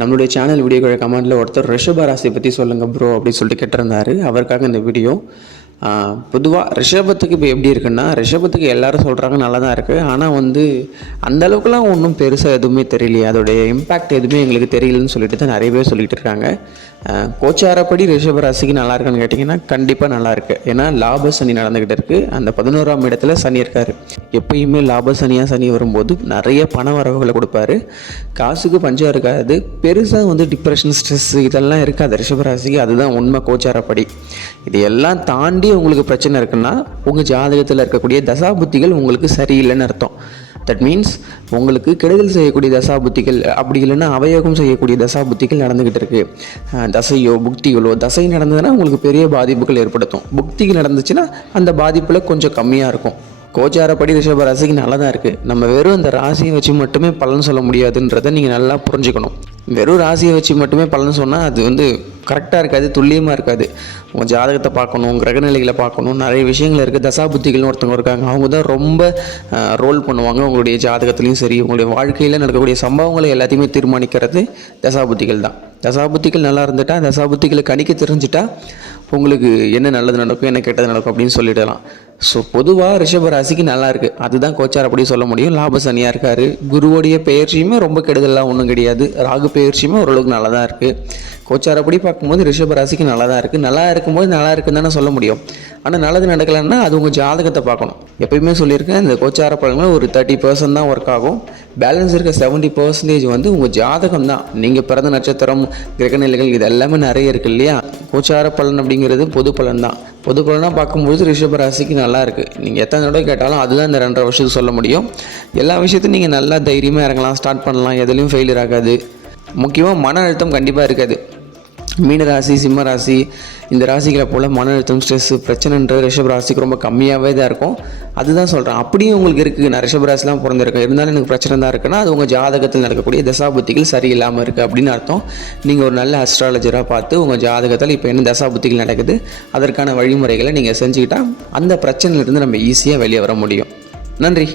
நம்மளுடைய channel video கமெண்ட்டில் ஒருத்தர் ரிஷப ராசியை பற்றி சொல்லுங்கள் ப்ரோ அப்படின்னு சொல்லிட்டு கேட்டிருந்தாரு. அவருக்காக இந்த வீடியோ. பொதுவாக ரிஷபத்துக்கு இப்போ எப்படி இருக்குன்னா, ரிஷபத்துக்கு எல்லோரும் சொல்கிறாங்க நல்லா தான் இருக்குது. ஆனால் அந்தளவுக்குலாம் ஒன்றும் பெருசாக எதுவுமே தெரியலையே, அதோடைய இம்பேக்ட் எதுவுமே எங்களுக்கு தெரியலன்னு சொல்லிட்டு தான் நிறைய பேர் சொல்லிகிட்டு இருக்காங்க. கோச்சாரப்படி ரிஷப ராசிக்கு நல்லா இருக்கான்னு கேட்டிங்கன்னா கண்டிப்பாக நல்லாயிருக்கு. ஏன்னா லாப சனி நடந்துக்கிட்டு இருக்குது. அந்த 11ஆம் இடத்துல சனி இருக்கார். எப்பயுமே லாப சனியாக சனி வரும்போது நிறைய பண வரவுகளை கொடுப்பாரு. காசுக்கு பஞ்சம் இருக்காது. பெருசாக டிப்ரெஷன், ஸ்ட்ரெஸ் இதெல்லாம் இருக்காது ரிஷப ராசிக்கு. அதுதான் உண்மை கோச்சாரப்படி. இது எல்லாம் தாண்டி உங்களுக்கு பிரச்சனை இருக்குன்னா உங்கள் ஜாதகத்தில் இருக்கக்கூடிய தசாபுத்திகள் உங்களுக்கு சரியில்லைன்னு அர்த்தம். தட் மீன்ஸ் உங்களுக்கு கெடுதல் செய்யக்கூடிய தசாபுத்திகள், அப்படி இல்லைன்னா அவயோகம் செய்யக்கூடிய தசாபுத்திகள் நடந்துக்கிட்டு இருக்குது. தசையோ புக்திகளோ, தசை நடந்ததுன்னா உங்களுக்கு பெரிய பாதிப்புகள் ஏற்படுத்தும். புக்திகள் நடந்துச்சுன்னா அந்த பாதிப்பில் கொஞ்சம் கம்மியாக இருக்கும். கோச்சாரப்படி ரிஷப ராசிக்கு நல்லா தான் இருக்குது. நம்ம வெறும் அந்த ராசியை வச்சு மட்டுமே பலன் சொல்ல முடியாதுன்றதை நீங்கள் நல்லா புரிஞ்சுக்கணும். வெறும் ராசியை வச்சு மட்டுமே பலன் சொன்னால் அது கரெக்டாக இருக்காது, துல்லியமாக இருக்காது. உங்கள் ஜாதகத்தை பார்க்கணும், கிரகநிலைகளை பார்க்கணும், நிறைய விஷயங்கள் இருக்குது. தசாபுத்திகள்னு ஒருத்தவங்க இருக்காங்க, அவங்க தான் ரொம்ப ரோல் பண்ணுவாங்க. உங்களுடைய ஜாதகத்துலேயும் சரி, உங்களுடைய வாழ்க்கையில் நடக்கக்கூடிய சம்பவங்களை எல்லாத்தையுமே தீர்மானிக்கிறது தசாபுத்திகள் தான். தசாபுத்திகள் நல்லா இருந்துட்டால், தசாபுத்திகளை கணிக்க தெரிஞ்சுட்டா உங்களுக்கு என்ன நல்லது நடக்கும், என்ன கெட்டது நடக்கும் அப்படின்னு சொல்லிடலாம். ஸோ பொதுவாக ரிஷப ராசிக்கு நல்லா இருக்குது. அதுதான் கோச்சாரப்படி சொல்ல முடியும். லாப சனியாக இருக்கார். குருவோடைய பெயர்ச்சியுமே ரொம்ப கெடுதலாம் ஒன்றும் கிடையாது. ராகு பெயர்ச்சியுமே ஓரளவுக்கு நல்லா தான் இருக்குது. கோச்சாரப்படி பார்க்கும்போது ரிஷப ராசிக்கு நல்லா தான் இருக்குது. நல்லா இருக்கும்போது நல்லா இருக்குன்னு தானே சொல்ல முடியும். ஆனால் நல்லது நடக்கலைன்னா அது உங்கள் ஜாதகத்தை பார்க்கணும். எப்பயுமே சொல்லியிருக்கேன், இந்த கோச்சார பலன்கள் ஒரு 30% தான் ஒர்க் ஆகும். பேலன்ஸ் இருக்க 70% உங்கள் ஜாதகம் தான். நீங்கள் பிறந்த நட்சத்திரம், கிரகநிலைகள் இது எல்லாமே நிறைய இருக்குது இல்லையா. கோச்சார பலன் அப்படிங்கிறது பொது பலன் தான். பொது பலனாக பார்க்கும்போது ரிஷப ராசிக்கு நல்லா இருக்குது. நீங்கள் எத்தனை தடவை கேட்டாலும் அதுதான் இந்த 2.5 வருஷத்துக்கு சொல்ல முடியும். எல்லா விஷயத்தையும் நீங்கள் நல்லா தைரியமாக இறங்கலாம், ஸ்டார்ட் பண்ணலாம். எதுலேயும் ஃபெயிலியர் ஆகாது. முக்கியமாக மன அழுத்தம் கண்டிப்பாக இருக்காது. மீன ராசி, சிம்ம ராசி இந்த ராசிகளை போல் மன அழுத்தம், ஸ்ட்ரெஸ், பிரச்சனைன்ற ரிஷப ராசிக்கு ரொம்ப கம்மியாகவே தான் இருக்கும். அதுதான் சொல்கிறேன். அப்படியும் உங்களுக்கு இருக்குது, நான் ரிஷப ராசிலாம் பிறந்திருக்கேன், இருந்தாலும் எனக்கு பிரச்சனை தான் இருக்குன்னா அது உங்கள் ஜாதகத்தில் நடக்கக்கூடிய தசாபுத்திகள் சரியில்லாமல் இருக்குது அப்படின்னு அர்த்தம். நீங்கள் ஒரு நல்ல அஸ்ட்ராலஜராக பார்த்து உங்கள் ஜாதகத்தில் இப்போ என்ன தசாபுத்திகள் நடக்குது அதற்கான வழிமுறைகளை நீங்கள் செஞ்சுக்கிட்டால் அந்த பிரச்சனையிலிருந்து நம்ம ஈஸியாக வெளியே வர முடியும். நன்றி.